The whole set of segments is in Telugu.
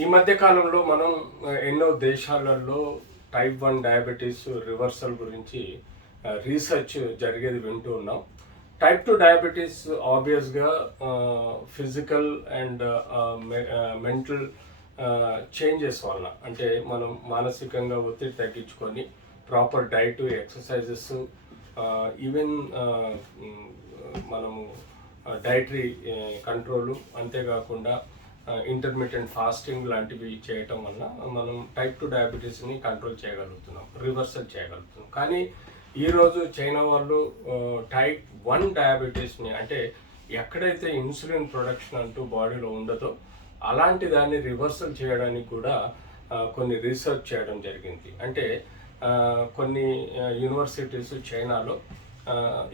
ఈ మధ్య కాలంలో మనం ఎన్నో దేశాలలో టైప్ 1 డయాబెటీస్ రివర్సల్ గురించి రీసెర్చ్ జరిగేది వింటూ ఉన్నాం. టైప్ 2 డయాబెటీస్ ఆబ్వియస్గా ఫిజికల్ అండ్ మెంటల్ చేంజెస్ వల్ల, అంటే మనం మానసికంగా ఒత్తిడి తగ్గించుకొని ప్రాపర్ డైట్, ఎక్సర్సైజెస్, ఈవెన్ మనము డైటరీ కంట్రోలు, అంతేకాకుండా ఇంటర్మీడియట్ ఫాస్టింగ్ లాంటివి చేయటం వల్ల మనం టైప్ 2 డయాబెటీస్ని కంట్రోల్ చేయగలుగుతున్నాం, రివర్సల్ చేయగలుగుతున్నాం. కానీ ఈరోజు చైనా వాళ్ళు టైప్ 1 డయాబెటీస్ని, అంటే ఎక్కడైతే ఇన్సులిన్ ప్రొడక్షన్ అంటూ బాడీలో ఉండదో అలాంటి దాన్ని రివర్సల్ చేయడానికి కూడా కొన్ని రీసెర్చ్ చేయడం జరిగింది. అంటే కొన్ని యూనివర్సిటీస్ చైనాలో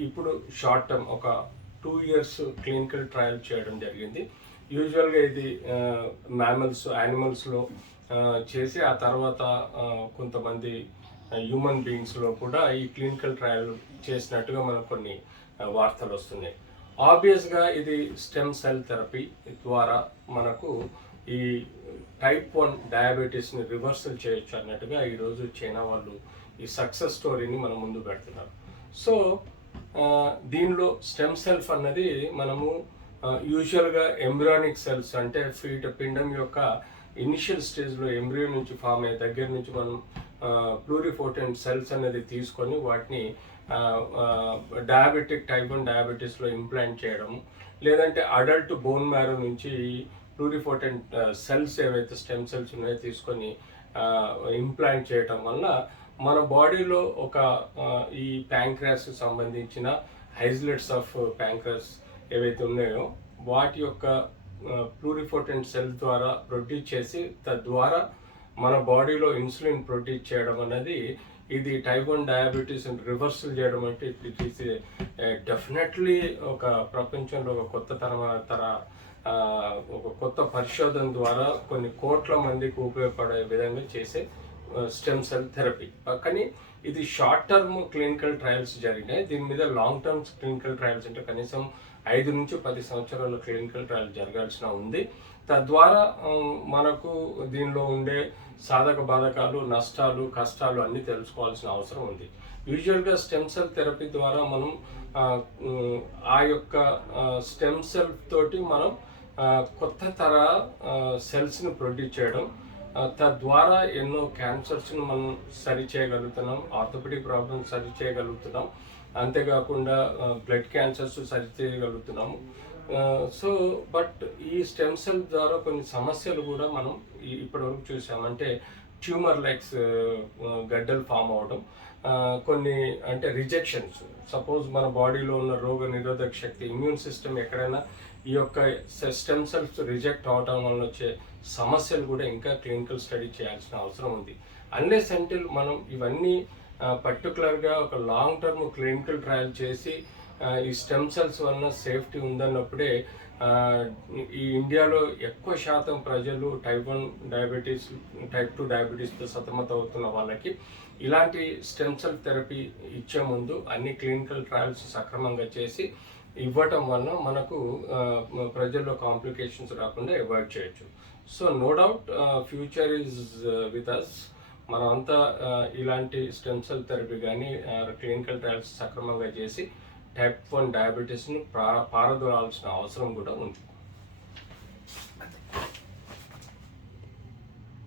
ఇప్పుడు షార్ట్ టర్మ్ ఒక 2 years క్లినికల్ ట్రయల్ చేయడం జరిగింది. యూజువల్గా ఇది యానిమల్స్లో చేసి ఆ తర్వాత కొంతమంది హ్యూమన్ బీయింగ్స్లో కూడా ఈ క్లినికల్ ట్రయల్ చేసినట్టుగా మనకు కొన్ని వార్తలు వస్తున్నాయి. ఆబ్వియస్గా ఇది స్టెమ్ సెల్ థెరపీ ద్వారా మనకు ఈ టైప్ 1 డయాబెటీస్ని రివర్సల్ చేయొచ్చు అన్నట్టుగా ఈరోజు చైనా వాళ్ళు ఈ సక్సెస్ స్టోరీని మన ముందు పెడుతున్నారు. సో దీనిలో స్టెమ్ సెల్స్ అన్నది మనము యూజువల్గా ఎంబ్రియానిక్ సెల్స్, అంటే పిండం యొక్క ఇనిషియల్ స్టేజ్లో ఎంబ్రియో నుంచి ఫామ్ అయ్యే దగ్గర నుంచి మనం ప్లూరిపోటెంట్ సెల్స్ అనేది తీసుకొని వాటిని టైప్ 1 డయాబెటీస్లో ఇంప్లాంట్ చేయడం, లేదంటే అడల్ట్ బోన్ మ్యారో నుంచి ప్లూరిపోటెంట్ సెల్స్ ఏవైతే స్టెమ్ సెల్స్ ఉన్నాయో తీసుకొని ఇంప్లాంట్ చేయడం వల్ల మన బాడీలో ఒక ఈ ప్యాంక్రాస్ సంబంధించిన ఐసోలేట్స్ ఆఫ్ ప్యాంక్రాస్ ఏవైతే ఉన్నాయో వాటి యొక్క ప్లూరిపోటెంట్ సెల్ ద్వారా ప్రొడ్యూస్ చేసి తద్వారా మన బాడీలో ఇన్సులిన్ ప్రొడ్యూస్ చేయడం అనేది ఇది టైప్ 1 డయాబెటీస్ రివర్సల్ చేయడం అంటే ఇట్ ఈస్ డెఫినెట్లీ ఒక ప్రపంచంలో ఒక ఒక కొత్త పరిశోధన ద్వారా కొన్ని కోట్ల మందికి ఉపయోగపడే విధంగా చేసే స్టెమ్ సెల్ థెరపీ. కానీ ఇది షార్ట్ టర్మ్ క్లినికల్ ట్రయల్స్ జరిగినాయి. దీని మీద లాంగ్ టర్మ్ క్లినికల్ ట్రయల్స్ అంటే కనీసం 5 నుంచి 10 సంవత్సరాల క్లినికల్ ట్రయల్ జరగాల్సిన ఉంది. తద్వారా మనకు దీనిలో ఉండే సాధక బాధకాలు, నష్టాలు, కష్టాలు అన్నీ తెలుసుకోవాల్సిన అవసరం ఉంది. యూజువల్గా స్టెమ్ సెల్ థెరపీ ద్వారా మనం ఆ యొక్క స్టెమ్ సెల్ తోటి మనం కొత్త తరహా సెల్స్ని ప్రొడ్యూస్ చేయడం, తద్వారా ఎన్నో క్యాన్సర్స్ను మనం సరి చేయగలుగుతున్నాం, ఆర్థోపెడిక్ ప్రాబ్లమ్స్ సరి చేయగలుగుతున్నాం, అంతేకాకుండా బ్లడ్ క్యాన్సర్స్ సరి చేయగలుగుతున్నాము. సో బట్ ఈ స్టెమ్ సెల్ ద్వారా కొన్ని సమస్యలు కూడా మనం ఇప్పటివరకు చూసామంటే ట్యూమర్ లైక్స్ గడ్డలు ఫామ్ అవడం, కొన్ని అంటే రిజెక్షన్స్. సపోజ్ మన బాడీలో ఉన్న రోగ నిరోధక శక్తి, ఇమ్యూన్ సిస్టమ్ ఎక్కడైనా ఈ యొక్క స్టెమ్ సెల్స్ రిజెక్ట్ అవడం వల్ల వచ్చే సమస్యలు కూడా ఇంకా క్లినికల్ స్టడీ చేయాల్సిన అవసరం ఉంది. అన్లెస్ అంటిల్ మనం ఇవన్నీ పర్టికులర్గా ఒక లాంగ్ టర్మ్ క్లినికల్ ట్రయల్ చేసి ఈ స్టెమ్ సెల్స్ వలన సేఫ్టీ ఉందన్నప్పుడే ఈ ఇండియాలో ఎక్కువ శాతం ప్రజలు టైప్ 1 డయాబెటీస్, టైప్ 2 డయాబెటీస్తో సతమతం అవుతున్న వాళ్ళకి ఇలాంటి స్టెమ్ సెల్ థెరపీ ఇచ్చే ముందు అన్ని క్లినికల్ ట్రయల్స్ సక్రమంగా చేసి ఇవ్వటం వలన మనకు ప్రజల్లో కాంప్లికేషన్స్ రాకుండా అవాయిడ్ చేయొచ్చు. So no doubt future is with us. మనమంతా ఇలాంటి స్టెమ్ సెల్ థెరపీ కానీ క్లినికల్ ట్రయల్స్ సక్రమంగా చేసి టైప్ 1 డయాబెటీస్ను పారదోలాల్సిన అవసరం కూడా ఉంది.